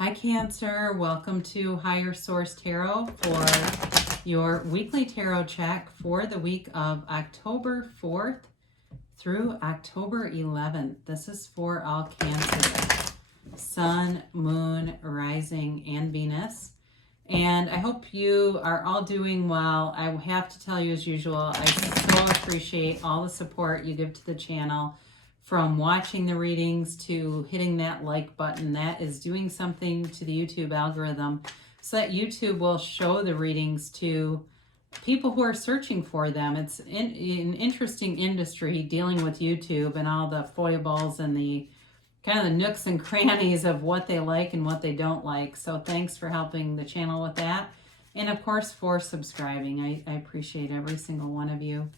Hi Cancer, welcome to Higher Source Tarot for your weekly tarot check for the week of October 4th through October 11th. This is for all Cancer, Sun, Moon, Rising, and Venus. And I hope you are all doing well. I have to tell you as usual, I so appreciate all the support you give to the channel. From watching the readings to hitting that like button, that is doing something to the YouTube algorithm so that YouTube will show the readings to people who are searching for them. It's an interesting industry dealing with YouTube and all the foibles and the kind of the nooks and crannies of what they like and what they don't like. So thanks for helping the channel with that. And of course for subscribing. I appreciate every single one of you.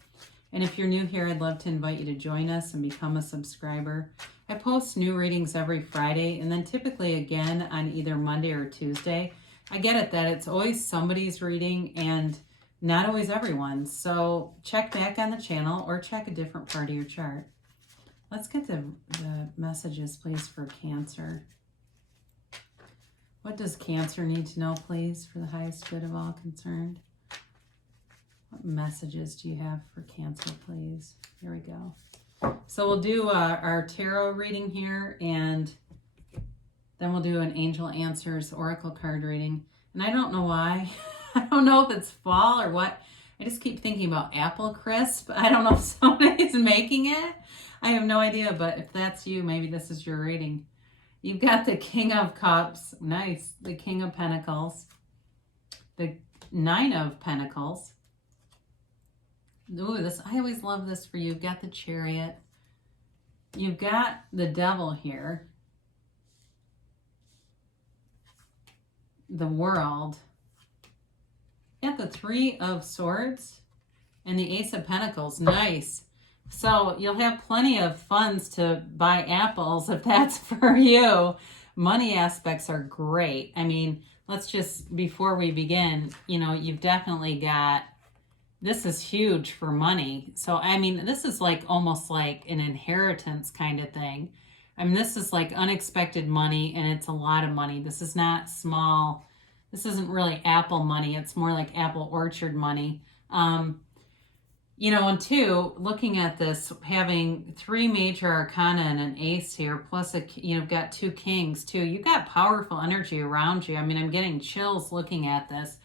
And if you're new here, I'd love to invite you to join us and become a subscriber. I post new readings every Friday and then typically again on either Monday or Tuesday. I get it that it's always somebody's reading and not always everyone's. So check back on the channel or check a different part of your chart. Let's get the messages, please, for Cancer. What does Cancer need to know, please, for the highest good of all concerned? What messages do you have for Cancer, please? Here we go. So we'll do our tarot reading here, and then we'll do an Angel Answers Oracle card reading. And I don't know why. I don't know if it's fall or what. I just keep thinking about apple crisp. I don't know if somebody's making it. I have no idea, but if that's you, maybe this is your reading. You've got the King of Cups. Nice. The King of Pentacles. The Nine of Pentacles. Ooh, I always love this for you. You've got the Chariot. You've got the Devil here. The World. You got the Three of Swords and the Ace of Pentacles. Nice. So you'll have plenty of funds to buy apples if that's for you. Money aspects are great. I mean, let's just, before we begin, you've definitely got, this is huge for money. So, I mean, this is like almost like an inheritance kind of thing. I mean, this is like unexpected money and it's a lot of money. This is not small. This isn't really apple money. It's more like apple orchard money. And two, looking at this, having three major arcana and an ace here, plus you've got two kings too. You've got powerful energy around you. I mean, I'm getting chills looking at this.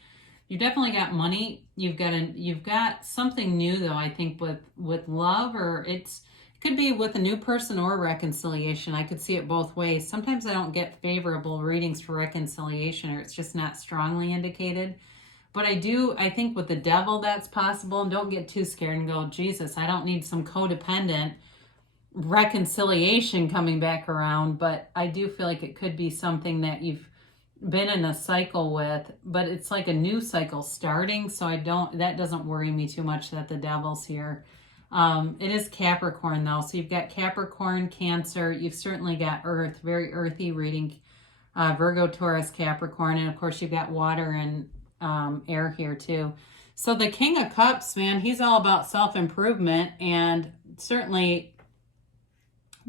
You definitely got money. You've got something new though, I think with love, or it could be with a new person or reconciliation. I could see it both ways. Sometimes I don't get favorable readings for reconciliation, or it's just not strongly indicated. But I think with the Devil that's possible. And don't get too scared and go, Jesus, I don't need some codependent reconciliation coming back around. But I do feel like it could be something that you've been in a cycle with, but it's like a new cycle starting. So that doesn't worry me too much that the Devil's here. It is Capricorn though. So you've got Capricorn, Cancer. You've certainly got Earth, very earthy reading, Virgo, Taurus, Capricorn. And of course you've got water and air here too. So the King of Cups, man, he's all about self-improvement and certainly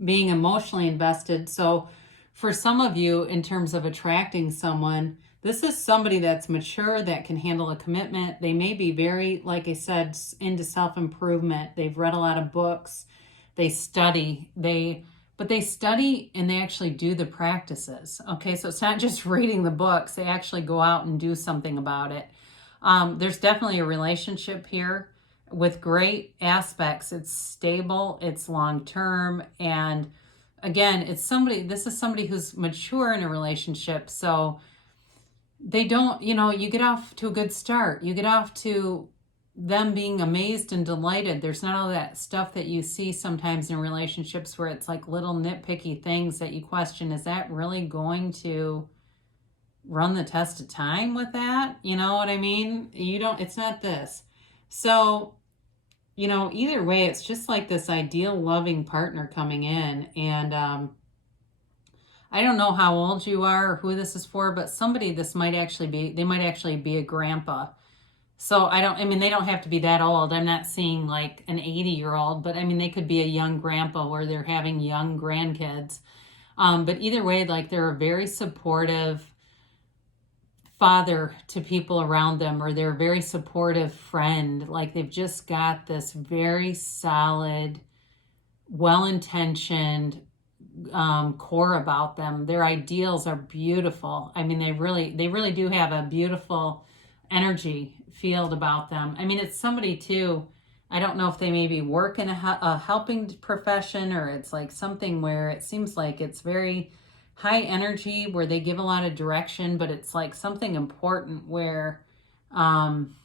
being emotionally invested. So for some of you, in terms of attracting someone, this is somebody that's mature, that can handle a commitment. They may be very, like I said, into self-improvement. They've read a lot of books. They study. But they study and they actually do the practices. Okay, so it's not just reading the books. They actually go out and do something about it. There's definitely a relationship here with great aspects. It's stable, it's long-term, and again, this is somebody who's mature in a relationship, so they don't, you get off to a good start. You get off to them being amazed and delighted. There's not all that stuff that you see sometimes in relationships where it's like little nitpicky things that you question, is that really going to run the test of time with that? You know what I mean? It's not this. So, either way, it's just like this ideal loving partner coming in. And I don't know how old you are or who this is for, but they might actually be a grandpa. So they don't have to be that old. I'm not seeing like an 80-year-old, but I mean, they could be a young grandpa where they're having young grandkids. But either way, like they're a very supportive father to people around them, or they're a very supportive friend. Like they've just got this very solid, well-intentioned core about them. Their ideals are beautiful. I mean, they really do have a beautiful energy field about them. I mean, it's somebody too. I don't know if they maybe work in a helping profession, or it's like something where it seems like it's very high energy, where they give a lot of direction, but it's like something important where um,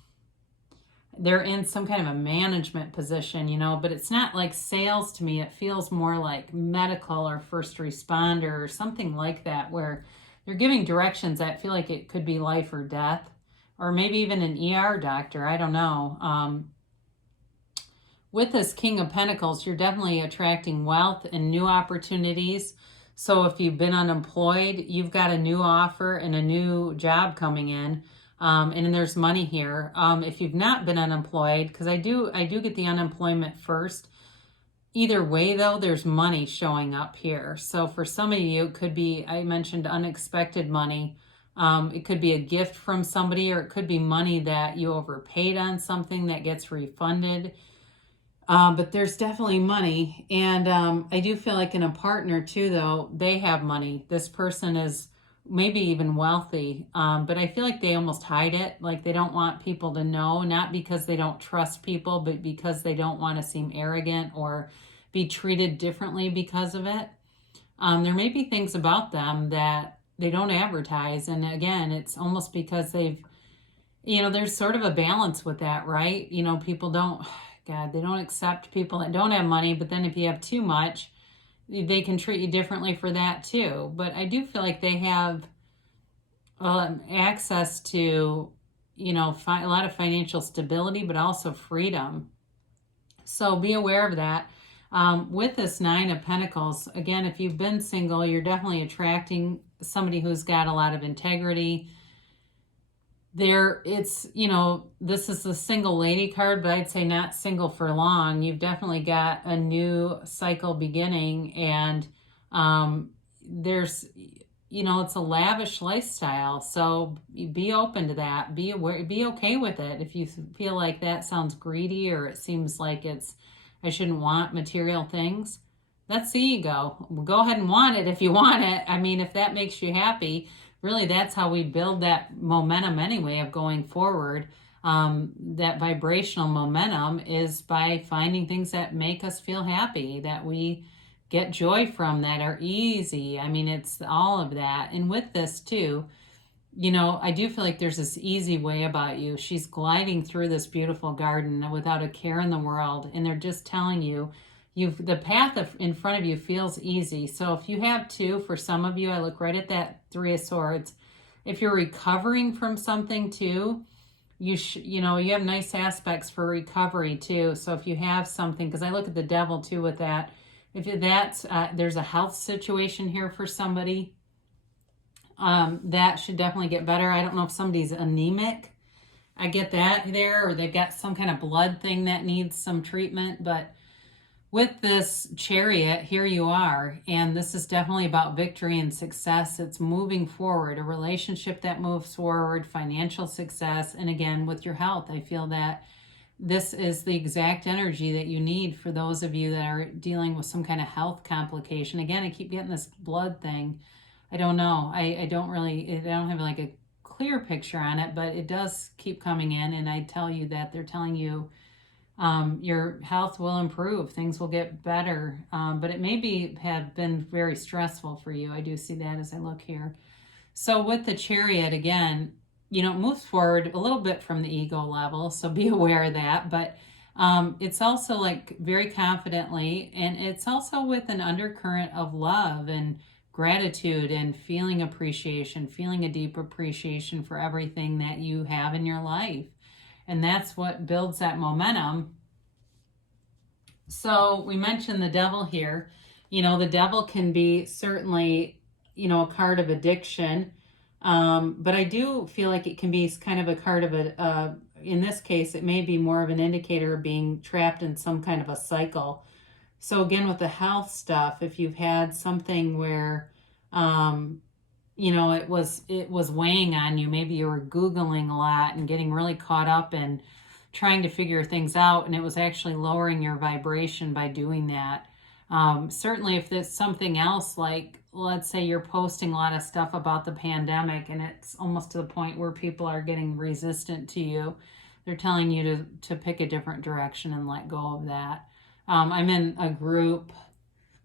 they're in some kind of a management position, you know, but it's not like sales to me. It feels more like medical or first responder or something like that, where they're giving directions that feel like it could be life or death, or maybe even an ER doctor. I don't know. With this King of Pentacles, you're definitely attracting wealth and new opportunities. So if you've been unemployed, you've got a new offer and a new job coming in. And there's money here. If you've not been unemployed, because I do get the unemployment first. Either way, though, there's money showing up here. So for some of you, it could be, I mentioned unexpected money. It could be a gift from somebody, or it could be money that you overpaid on something that gets refunded. But there's definitely money. And I do feel like in a partner too, though, they have money. This person is maybe even wealthy, but I feel like they almost hide it. Like they don't want people to know, not because they don't trust people, but because they don't want to seem arrogant or be treated differently because of it. There may be things about them that they don't advertise. And again, it's almost because there's sort of a balance with that, right? People don't, God, they don't accept people that don't have money, but then if you have too much, they can treat you differently for that too. But I do feel like they have access to, a lot of financial stability, but also freedom. So be aware of that. With this Nine of Pentacles, again, if you've been single, you're definitely attracting somebody who's got a lot of integrity. This is the single lady card, but I'd say not single for long. You've definitely got a new cycle beginning, and there's, it's a lavish lifestyle. So be open to that. Be aware, be okay with it. If you feel like that sounds greedy, or it seems like I shouldn't want material things, that's the ego. Go ahead and want it if you want it. I mean, if that makes you happy. Really, that's how we build that momentum anyway of going forward. That vibrational momentum is by finding things that make us feel happy, that we get joy from, that are easy. I mean, it's all of that. And with this too, I do feel like there's this easy way about you. She's gliding through this beautiful garden without a care in the world. And they're just telling you, the path in front of you feels easy. So if you have two, for some of you, I look right at that Three of Swords. If you're recovering from something too, you have nice aspects for recovery too. So if you have something, because I look at the Devil too with that. If that's there's a health situation here for somebody, that should definitely get better. I don't know if somebody's anemic. I get that there, or they've got some kind of blood thing that needs some treatment, but with this Chariot, here you are, and this is definitely about victory and success. It's moving forward, a relationship that moves forward, financial success, and again, with your health, I feel that this is the exact energy that you need for those of you that are dealing with some kind of health complication. Again, I keep getting this blood thing. I don't know. I don't have like a clear picture on it, but it does keep coming in, and I tell you that they're telling you your health will improve, things will get better, but it may have been very stressful for you. I do see that as I look here. So with the Chariot, again, it moves forward a little bit from the ego level, so be aware of that, but it's also like very confidently, and it's also with an undercurrent of love and gratitude and feeling appreciation, feeling a deep appreciation for everything that you have in your life. And that's what builds that momentum. So we mentioned the Devil here. The Devil can be certainly, a card of addiction. But I do feel like it can be kind of a card of in this case, it may be more of an indicator of being trapped in some kind of a cycle. So again, with the health stuff, if you've had something where You know, it was weighing on you. Maybe you were Googling a lot and getting really caught up in trying to figure things out, and it was actually lowering your vibration by doing that. Certainly if there's something else, like let's say you're posting a lot of stuff about the pandemic and it's almost to the point where people are getting resistant to you, they're telling you to pick a different direction and let go of that. I'm in a group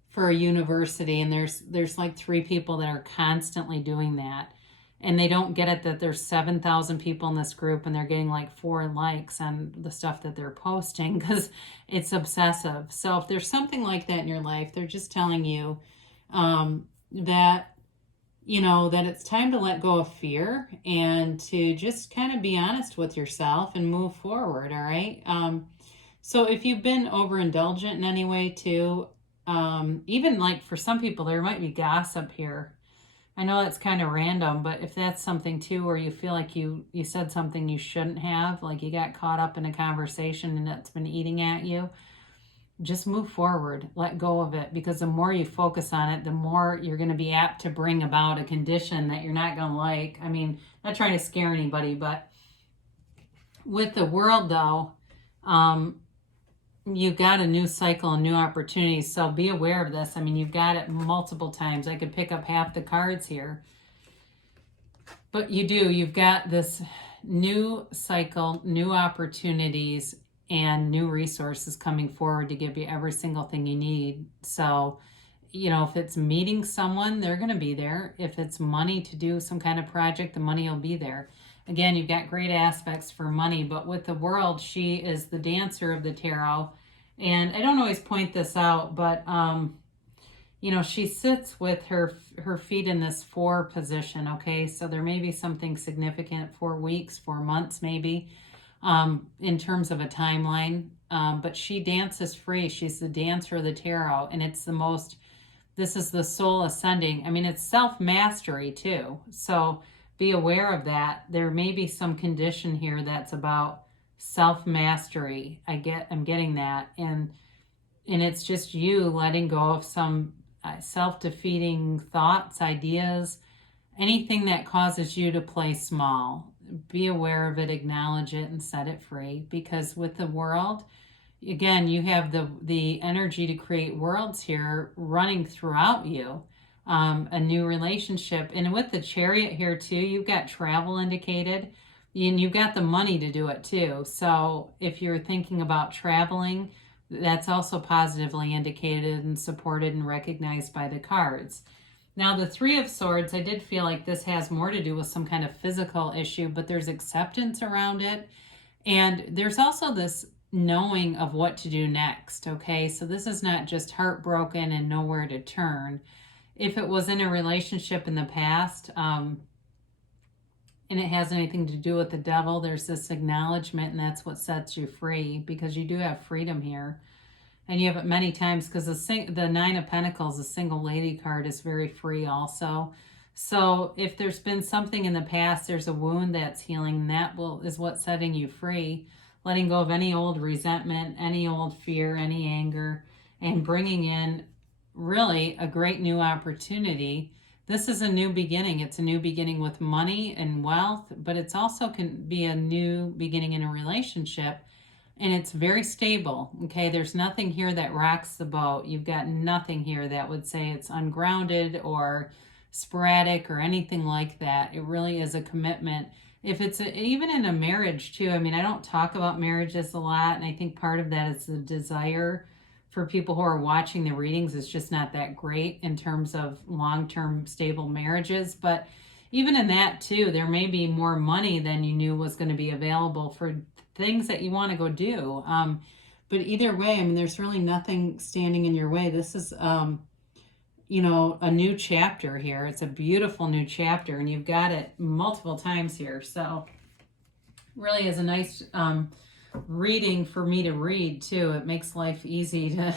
for a university, and there's like 3 people that are constantly doing that, and they don't get it that there's 7,000 people in this group and they're getting like 4 likes on the stuff that they're posting because it's obsessive. So if there's something like that in your life, they're just telling you that, you know, that it's time to let go of fear and to just kind of be honest with yourself and move forward. All right. So if you've been overindulgent in any way too, even like for some people, there might be gossip here. I know that's kind of random, but if that's something too, where you feel like you said something you shouldn't have, like you got caught up in a conversation and it's been eating at you, just move forward, let go of it, because the more you focus on it, the more you're going to be apt to bring about a condition that you're not going to like. I mean, not trying to scare anybody, but with the world though, you've got a new cycle and new opportunities, so be aware of this. I mean, you've got it multiple times. I could pick up half the cards here. But you've got this new cycle, new opportunities, and new resources coming forward to give you every single thing you need. So, you know, if it's meeting someone, they're going to be there. If it's money to do some kind of project, the money will be there. Again, you've got great aspects for money, but with the world, she is the dancer of the tarot. And I don't always point this out, but, you know, she sits with her feet in this 4 position, okay? So there may be something significant, 4 weeks, 4 months maybe, in terms of a timeline. But she dances free. She's the dancer of the tarot, and it's this is the soul ascending. I mean, it's self-mastery too. So be aware of that. There may be some condition here that's about self-mastery. I'm getting that. And it's just you letting go of some self-defeating thoughts, ideas, anything that causes you to play small. Be aware of it, acknowledge it, and set it free. Because with the world, again, you have the energy to create worlds here running throughout you. A new relationship. And with the Chariot here too, you've got travel indicated, and you've got the money to do it too. So if you're thinking about traveling, that's also positively indicated and supported and recognized by the cards. Now the 3 of Swords, I did feel like this has more to do with some kind of physical issue, but there's acceptance around it. And there's also this knowing of what to do next, okay? So this is not just heartbroken and nowhere to turn. If it was in a relationship in the past, and it has anything to do with the devil, there's this acknowledgement, and that's what sets you free, because you do have freedom here. And you have it many times, because the 9 of Pentacles, the single lady card, is very free also. So if there's been something in the past, there's a wound that's healing, and that is what's setting you free. Letting go of any old resentment, any old fear, any anger, and bringing in really a great new opportunity. This is a new beginning. It's a new beginning with money and wealth, but it's also can be a new beginning in a relationship, and it's very stable. Okay, there's nothing here that rocks the boat. You've got nothing here that would say it's ungrounded or sporadic or anything like that. It really is a commitment. If it's even in a marriage too, I mean, I don't talk about marriages a lot, and I think part of that is the desire for people who are watching the readings is just not that great in terms of long-term stable marriages. But even in that too, there may be more money than you knew was going to be available for things that you want to go do. But either way, I mean, there's really nothing standing in your way. This is, you know, a new chapter here. It's a beautiful new chapter, and you've got it multiple times here. So really is a nice reading for me to read too. It makes life easy to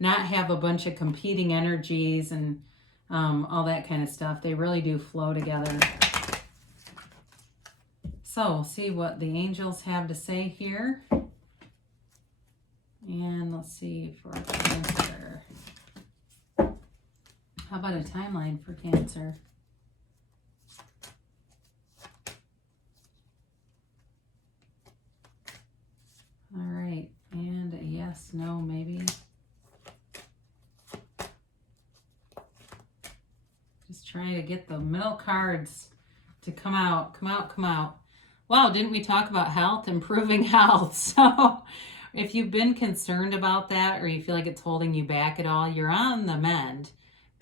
not have a bunch of competing energies and all that kind of stuff. They really do flow together. So see what the angels have to say here. And let's see for Cancer. How about a timeline for Cancer? All right, and a yes, no, maybe. Just trying to get the middle cards to come out, come out, come out. Wow, didn't we talk about health, improving health? So if you've been concerned about that or you feel like it's holding you back at all, you're on the mend.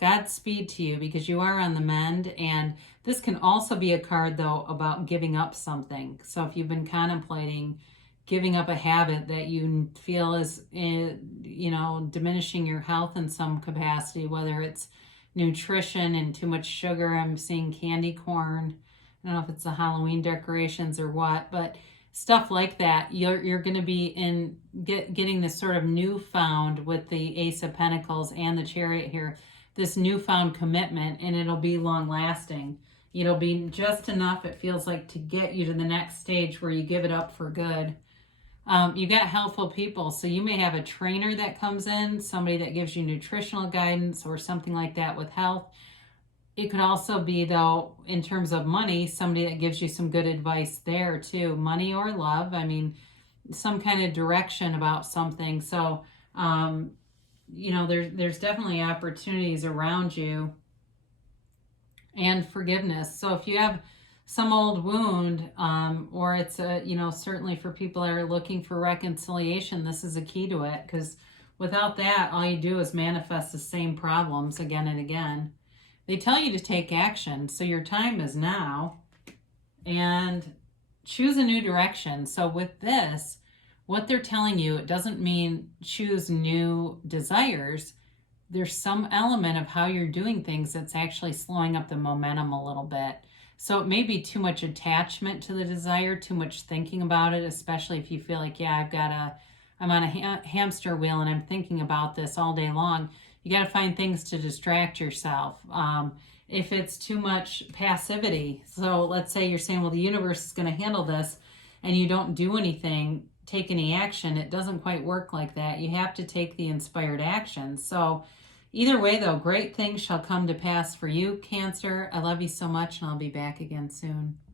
Godspeed to you because you are on the mend. And this can also be a card, though, about giving up something. So if you've been contemplating giving up a habit that you feel is, diminishing your health in some capacity, whether it's nutrition and too much sugar. I'm seeing candy corn. I don't know if it's the Halloween decorations or what, but stuff like that. You're going to be getting this sort of newfound with the Ace of Pentacles and the Chariot here, this newfound commitment, and it'll be long lasting. It'll be just enough, it feels like, to get you to the next stage where you give it up for good. You got helpful people, so you may have a trainer that comes in, somebody that gives you nutritional guidance or something like that with health. It could also be, though, in terms of money, somebody that gives you some good advice there too, money or love. I mean, some kind of direction about something. So, there's definitely opportunities around you, and forgiveness. So if you have some old wound, or it's certainly for people that are looking for reconciliation, this is a key to it, because without that, all you do is manifest the same problems again and again. They tell you to take action, so your time is now, and choose a new direction. So with this, what they're telling you, it doesn't mean choose new desires. There's some element of how you're doing things that's actually slowing up the momentum a little bit. So it may be too much attachment to the desire, too much thinking about it, especially if you feel like, I'm on a hamster wheel and I'm thinking about this all day long. You got to find things to distract yourself. If it's too much passivity, so let's say you're saying, well, the universe is going to handle this, and you don't do anything, take any action, it doesn't quite work like that. You have to take the inspired action. So either way, though, great things shall come to pass for you, Cancer. I love you so much, and I'll be back again soon.